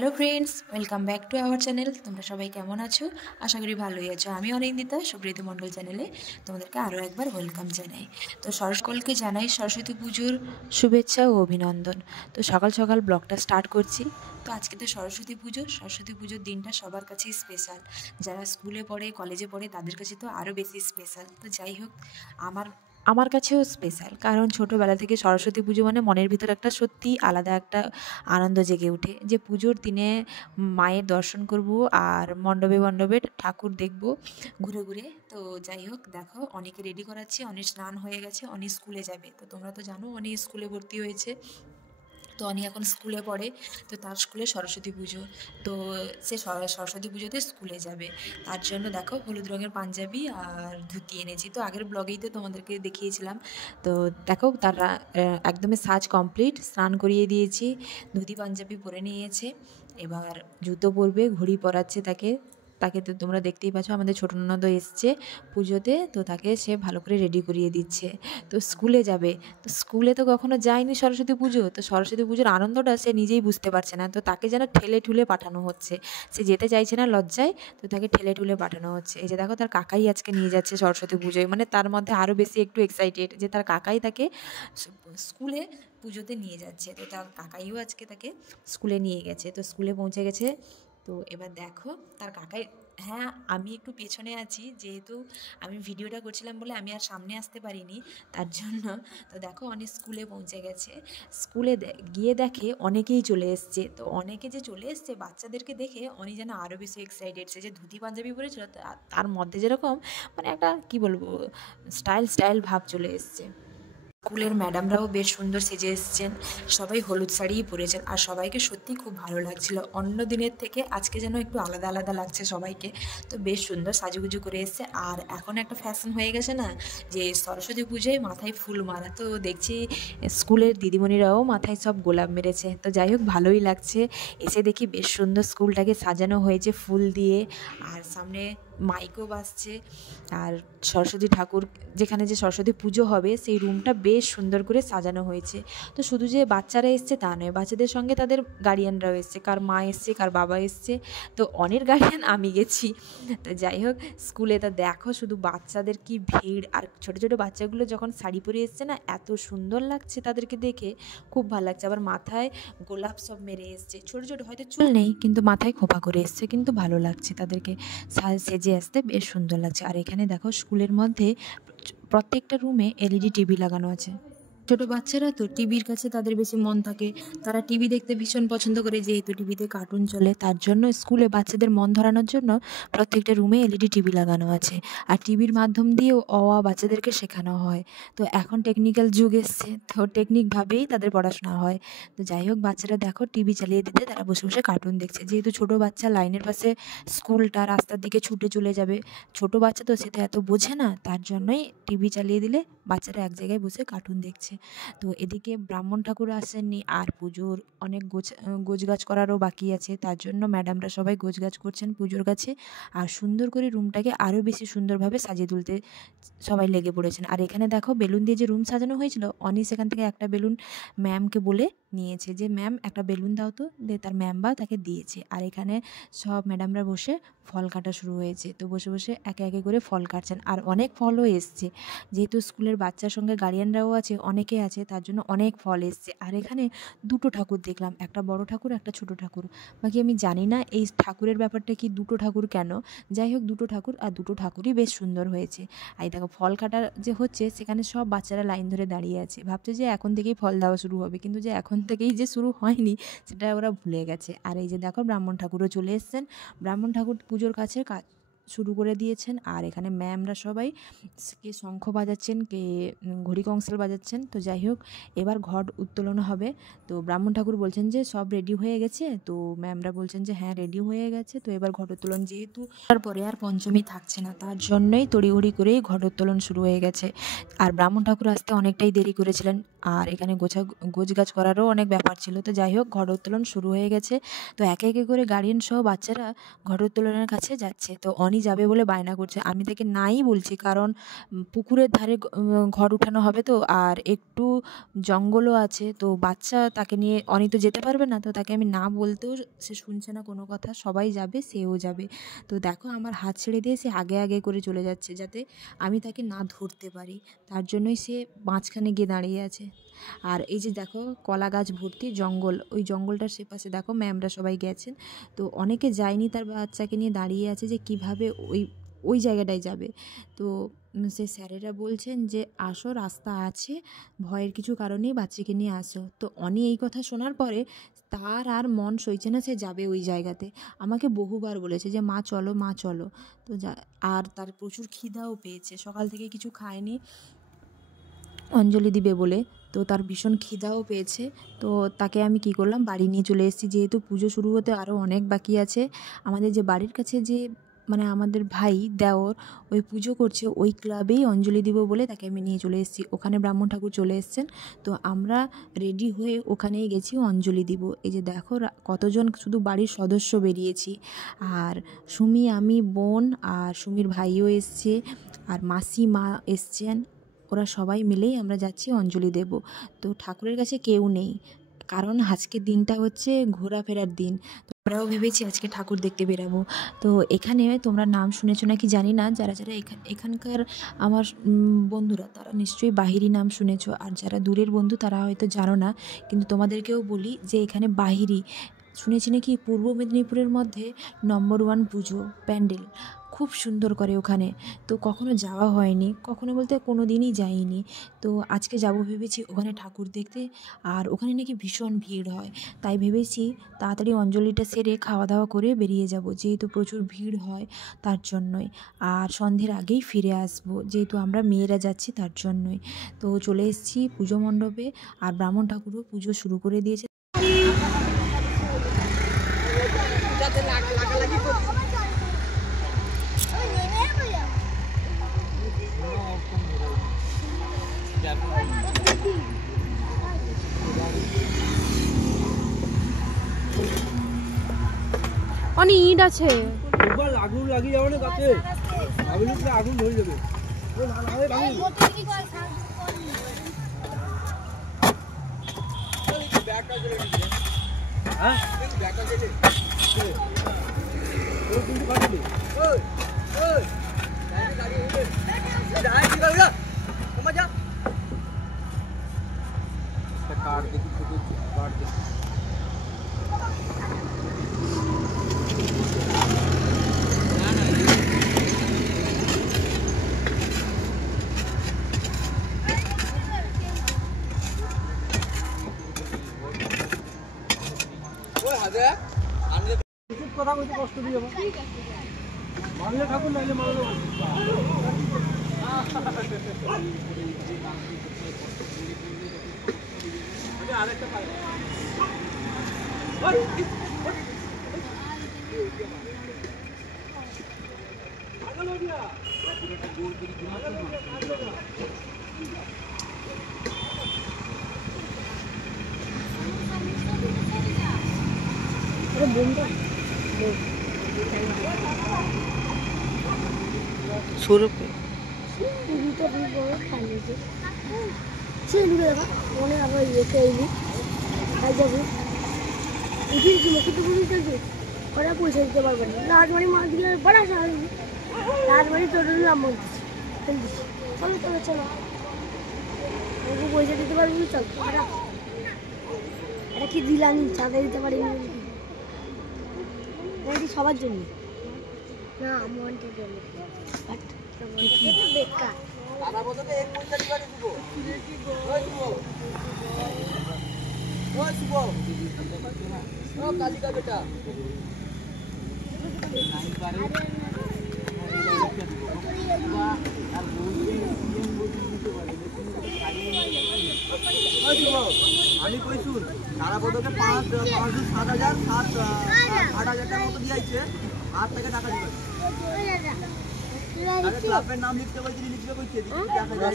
Hello friends, welcome back to our channel. তোমরা সবাই কেমন আছো? আশা করি ভালোই আছো। আমি অনিন্দিতা, সুব্রত মণ্ডল চ্যানেলে তোমাদেরকে আরও একবার ওয়েলকাম জানাই। তো সকলকে জানাই সরস্বতী পুজোর শুভেচ্ছা ও অভিনন্দন। তো সকাল সকাল ব্লগটা স্টার্ট করছি। তো আজকে তো সরস্বতী পুজোর দিনটা সবার কাছেই স্পেশাল। যারা স্কুলে পড়ে, কলেজে পড়ে, তাদের কাছে তো আরও বেশি স্পেশাল। তো যাই হোক, আমার আমার কাছেও স্পেশাল, কারণ ছোটোবেলা থেকে সরস্বতী পুজো মানে মনের ভিতর একটা সত্যি আলাদা একটা আনন্দ জেগে ওঠে যে পুজোর দিনে মায়ের দর্শন করব আর মণ্ডপে মণ্ডপে ঠাকুর দেখব ঘুরে ঘুরে। তো যাই হোক, দেখো অনেকে রেডি করাচ্ছি, অনেক স্নান হয়ে গেছে, অনেক স্কুলে যাবে। তো তোমরা তো জানো অনেক স্কুলে ভর্তি হয়েছে। তো অনি এখন স্কুলে পড়ে, তো তার স্কুলে সরস্বতী পুজো। তো সে সরস্বতী পুজোতে স্কুলে যাবে, তার জন্য দেখো হলুদ রঙের পাঞ্জাবি আর ধুতি এনেছি। তো আগের ব্লগেই তো তোমাদেরকে দেখিয়েছিলাম। তো দেখো তারা একদমই সাজ কমপ্লিট, স্নান করিয়ে দিয়েছি, ধুতি পাঞ্জাবি পরে নিয়েছে। এবার জুতো পরবে, ঘড়ি পরাচ্ছে তাকে। তাকে তো তোমরা দেখতেই পাচ্ছ, আমাদের ছোটো ননদ এসছে পুজোতে, তো তাকে সে ভালো করে রেডি করিয়ে দিচ্ছে। তো স্কুলে যাবে, তো স্কুলে তো কখনো যায়নি সরস্বতী পুজো, তো সরস্বতী পুজোর আনন্দটা সে নিজেই বুঝতে পারছে না। তো তাকে যেন ঠেলে ঠুলে পাঠানো হচ্ছে, সে যেতে চাইছে না লজ্জায়, তো তাকে ঠেলে ঠুলে পাঠানো হচ্ছে। এই যে দেখো, তার কাকাই আজকে নিয়ে যাচ্ছে সরস্বতী পুজোয়, মানে তার মধ্যে আরও বেশি একটু এক্সাইটেড যে তার কাকাই তাকে স্কুলে পুজোতে নিয়ে যাচ্ছে। তো তার কাকাইও আজকে তাকে স্কুলে নিয়ে গেছে, তো স্কুলে পৌঁছে গেছে। তো এবার দেখো তার কাকাই, হ্যাঁ আমি একটু পেছনে আছি, যেহেতু আমি ভিডিওটা করছিলাম বলে আমি আর সামনে আসতে পারিনি, তার জন্য। তো দেখো অনেক স্কুলে পৌঁছে গেছে, স্কুলে গিয়ে দেখে অনেকেই চলে এসছে। তো অনেকে যে চলে এসছে, বাচ্চাদেরকে দেখে অনেক যেন আরও বেশি এক্সাইটেড। সে যে ধুতি পাঞ্জাবি পরেছিল, তার মধ্যে যেরকম মানে একটা কী বলবো, স্টাইল ভাব চলে এসছে। স্কুলের ম্যাডামরাও বেশ সুন্দর সেজে এসছেন, সবাই হলুদ শাড়িই পরেছেন, আর সবাইকে সত্যি খুব ভালো লাগছিল। অন্য দিনের থেকে আজকে যেন একটু আলাদা আলাদা লাগছে সবাইকে। তো বেশ সুন্দর সাজুগুজু করে এসছে। আর এখন একটা ফ্যাশন হয়ে গেছে না, যে সরস্বতী পুজোয় মাথায় ফুল মারা। তো দেখছি স্কুলের দিদিমণিরাও মাথায় সব গোলাপ মেরেছে। তো যাই হোক, ভালোই লাগছে। এসে দেখি বেশ সুন্দর স্কুলটাকে সাজানো হয়েছে ফুল দিয়ে, আর সামনে মাইকও বাজছে। আর সরস্বতী ঠাকুর, যেখানে যে সরস্বতী পুজো হবে, সেই রুমটা বেশ সুন্দর করে সাজানো হয়েছে। তো শুধু যে বাচ্চারা এসছে তা নয়, বাচ্চাদের সঙ্গে তাদের গার্ডিয়ানরাও এসছে, কার মা এসছে, কার বাবা এসছে। তো অনেক গার্ডিয়ান আমি গেছি। তো যাই হোক, স্কুলে তো দেখো শুধু বাচ্চাদের কি ভিড়, আর ছোটো ছোটো বাচ্চাগুলো যখন শাড়ি পরে এসছে না, এত সুন্দর লাগছে তাদেরকে দেখে, খুব ভালো লাগছে। আবার মাথায় গোলাপ সব মেরে এসছে, ছোটো ছোটো, হয়তো চুল নেই কিন্তু মাথায় খোপা করে এসছে, কিন্তু ভালো লাগছে তাদেরকে সেজে আসতে, বেশ সুন্দর লাগছে। আর এখানে দেখো স্কুলের মধ্যে প্রত্যেকটা রুমে এলইডি টিভি লাগানো আছে। ছোটো বাচ্চারা তো টিভির কাছে তাদের বেশি মন থাকে, তারা টিভি দেখতে ভীষণ পছন্দ করে, যেহেতু টিভিতে কার্টুন চলে। তার জন্য স্কুলে বাচ্চাদের মন ধরানোর জন্য প্রত্যেকটা রুমে এলইডি টিভি লাগানো আছে, আর টিভির মাধ্যম দিয়েও বাচ্চাদেরকে শেখানো হয়। তো এখন টেকনিক্যাল যুগ এসছে, তো টেকনিকভাবেই তাদের পড়াশোনা হয়। তো যাই হোক, বাচ্চারা দেখো টিভি চালিয়ে দিতে তারা বসে বসে কার্টুন দেখছে, যেহেতু ছোটো বাচ্চা, লাইনের পাশে স্কুলটা, রাস্তার দিকে ছুটে চলে যাবে। ছোটো বাচ্চা তো সেটা এত বোঝে না, তার জন্যই টিভি চালিয়ে দিলে বাচ্চারা এক জায়গায় বসে কার্টুন দেখছে। তো এদিকে ব্রাহ্মণ ঠাকুর আসেননি, আর পুজোর অনেক গোছগাছ করারও বাকি আছে, তার জন্য ম্যাডামরা সবাই গোছগাছ করছেন পুজোর কাছে। আর সুন্দর করে রুমটাকে আরও বেশি সুন্দরভাবে সাজিয়ে তুলতে সবাই লেগে পড়েছেন। আর এখানে দেখো বেলুন দিয়ে যে রুম সাজানো হয়েছিল, অনি সেখান থেকে একটা বেলুন ম্যামকে বলে নিয়েছে যে ম্যাম একটা বেলুন দাও তো, দিয়ে তার ম্যাম বা তাকে দিয়েছে। আর এখানে সব ম্যাডামরা বসে ফল কাটা শুরু হয়েছে, তো বসে বসে একে একে করে ফল কাটছেন। আর অনেক ফলও এসছে, যেহেতু স্কুলের বাচ্চার সঙ্গে গার্ডিয়ানরাও আছে, অনেকে আছে, তার জন্য অনেক ফল এসছে। আর এখানে দুটো ঠাকুর দেখলাম, একটা বড় ঠাকুর, একটা ছোট ঠাকুর। বাকি আমি জানি না এই ঠাকুরের ব্যাপারটা কি, দুটো ঠাকুর কেন। যাই হোক, দুটো ঠাকুর, আর দুটো ঠাকুরই বেশ সুন্দর হয়েছে। আর দেখো ফল কাটা যে হচ্ছে, সেখানে সব বাচ্চারা লাইন ধরে দাঁড়িয়ে আছে, ভাবছে যে এখন থেকেই ফল দেওয়া শুরু হবে, কিন্তু যে এখন থেকেই যে শুরু হয়নি সেটা ওরা ভুলে গেছে। আর এই যে দেখো ব্রাহ্মণ ঠাকুরও চলে এসছেন, ব্রাহ্মণ ঠাকুর পুজোর কাছে কাজ শুরু করে দিয়েছেন। আর এখানে ম্যামরা সবাই কে শঙ্খ বাজাচ্ছেন, কে ঘড়ি কংসাল বাজাচ্ছেন। তো যাই হোক, এবার ঘট উত্তোলন হবে। তো ব্রাহ্মণ ঠাকুর বলছেন যে সব রেডি হয়ে গেছে, তো ম্যামরা বলছেন যে হ্যাঁ রেডি হয়ে গেছে। তো এবার ঘট উত্তোলন, যেহেতু তারপরে আর পঞ্চমী থাকছে না, তার জন্যই তড়িঘড়ি করেই ঘট উত্তোলন শুরু হয়ে গেছে। আর ব্রাহ্মণ ঠাকুর আসতে অনেকটাই দেরি করেছিলেন, আর এখানে গোছগাছ করারও অনেক ব্যাপার ছিল। তো যাই হোক, ঘট উত্তোলন শুরু হয়ে গেছে। তো একে একে করে গার্ডিয়ান সহ বাচ্চারা ঘট উত্তোলনের কাছে যাচ্ছে। তো অনি যাবে বলে বায়না করছে। আমি তাকে নাই বলছি, কারণ পুকুরের ধারে ঘর উঠানো হবে তো, আর একটু জঙ্গলও আছে, তো বাচ্চা তাকে নিয়ে অনি তো যেতে পারবে না। তো তাকে আমি না বলতেও সে শুনছে না কোনো কথা, সবাই যাবে সেও যাবে। তো দেখো আমার হাত ছেড়ে দিয়ে সে আগে আগে করে চলে যাচ্ছে, যাতে আমি তাকে না ধরতে পারি, তার জন্যই সে মাঝখানে গিয়ে দাঁড়িয়ে আছে। আর এই যে দেখো কলা গাছ ভর্তি জঙ্গল, ওই জঙ্গলটার সেপাশে দেখো ম্যামরা সবাই গেছেন, তো অনেকে যায়নি, তার বাচ্চাকে নিয়ে দাঁড়িয়ে আছে যে কিভাবে ওই ওই জায়গাটায় যাবে। তো সে স্যারেরা বলছেন যে আসো, রাস্তা আছে, ভয়ের কিছু কারণেই বাচ্চাকে নিয়ে আসো। তো অনি এই কথা শোনার পরে তার আর মন সইছে না, সে যাবে ওই জায়গাতে। আমাকে বহুবার বলেছে যে মা চলো, মা চলো। তো আর তার প্রচুর খিদাও পেয়েছে, সকাল থেকে কিছু খায়নি অঞ্জলি দিবে বলে, তো তার ভীষণ খিদাও পেয়েছে। তো তাকে আমি কি করলাম, বাড়ি নিয়ে চলে এসেছি, যেহেতু পুজো শুরু হতে আরও অনেক বাকি আছে। আমাদের যে বাড়ির কাছে যে মানে আমাদের ভাই দেওর ওই পুজো করছে, ওই ক্লাবেই অঞ্জলি দিব বলে তাকে আমি নিয়ে চলে এসেছি। ওখানে ব্রাহ্মণ ঠাকুর চলে এসেছেন, তো আমরা রেডি হয়ে ওখানেই গেছি অঞ্জলি দিব। এই যে দেখো কতজন শুধু বাড়ির সদস্য বেরিয়েছি, আর সুমি, আমি, বোন, আর সুমির ভাইও এসছে, আর মাসি মা এসছেন, ওরা সবাই মিলেই আমরা যাচ্ছি অঞ্জলি দেব। তো ঠাকুরের কাছে কেউ নেই, কারণ আজকের দিনটা হচ্ছে ঘোরাফেরার দিন। আমরাও ভেবেছি আজকে ঠাকুর দেখতে বেরাবো। তো এখানে তোমরা নাম শুনেছো নাকি জানি না, যারা যারা এখানকার আমার বন্ধুরা তারা নিশ্চয়ই বাহিরি নাম শুনেছো, আর যারা দূরের বন্ধু তারা হয়তো জানো না। কিন্তু তোমাদেরকেও বলি যে এখানে বাহিরি শুনেছি নাকি পূর্ব মেদিনীপুরের মধ্যে নম্বর 1 পুজো প্যান্ডেল, খুব সুন্দর করে ওখানে। তো কখনো যাওয়া হয়নি, কখনো বলতে কোনো দিনই যাইনি। তো আজকে যাব ভেবেছি ওখানে ঠাকুর দেখতে, আর ওখানে নাকি ভীষণ ভিড় হয়, তাই ভেবেছি তাড়াতাড়ি অঞ্জলিটা সেরে খাওয়া দাওয়া করে বেরিয়ে যাব, যেহেতু প্রচুর ভিড় হয় তার জন্যই। আর সন্ধ্যের আগেই ফিরে আসবো, যেহেতু আমরা মেয়েরা যাচ্ছি তার জন্যই। তো চলে এসেছি পুজো মণ্ডপে, আর ব্রাহ্মণ ঠাকুরও পুজো শুরু করে দিয়েছে। অনেক ইট আছে, আগুন লাগিয়ে যাবে না গাছে, আগুন ধরে যাবে। কার্ড দেখি, কার্ড দেখি। কথা বলতে কষ্ট দিয়ে যাবো, মানলে ঠাকুর নাইলে মানলে আরেকটা পাই। ওরা পয়সা দিতে পারবে না, রাজবাড়ি মাছ দিয়ে বড়া রাজবাড়ি টোটাল নাম চলো চলো চলো, পয়সা দিতে পারবি, চল। এটা কি দিলামি, চাঁদা দিতে পারি সবার জন্য না, আমার জন্য বেকার। কালিকা বেটা আমি কইছুন সারা বদলে 5,000 8,000 টাকার মতো দিয়েছে, আর থেকে টাকা দিবে। ক্লাবের নাম লিখতে বলছি, লিখতে বলছি দেখা যায়।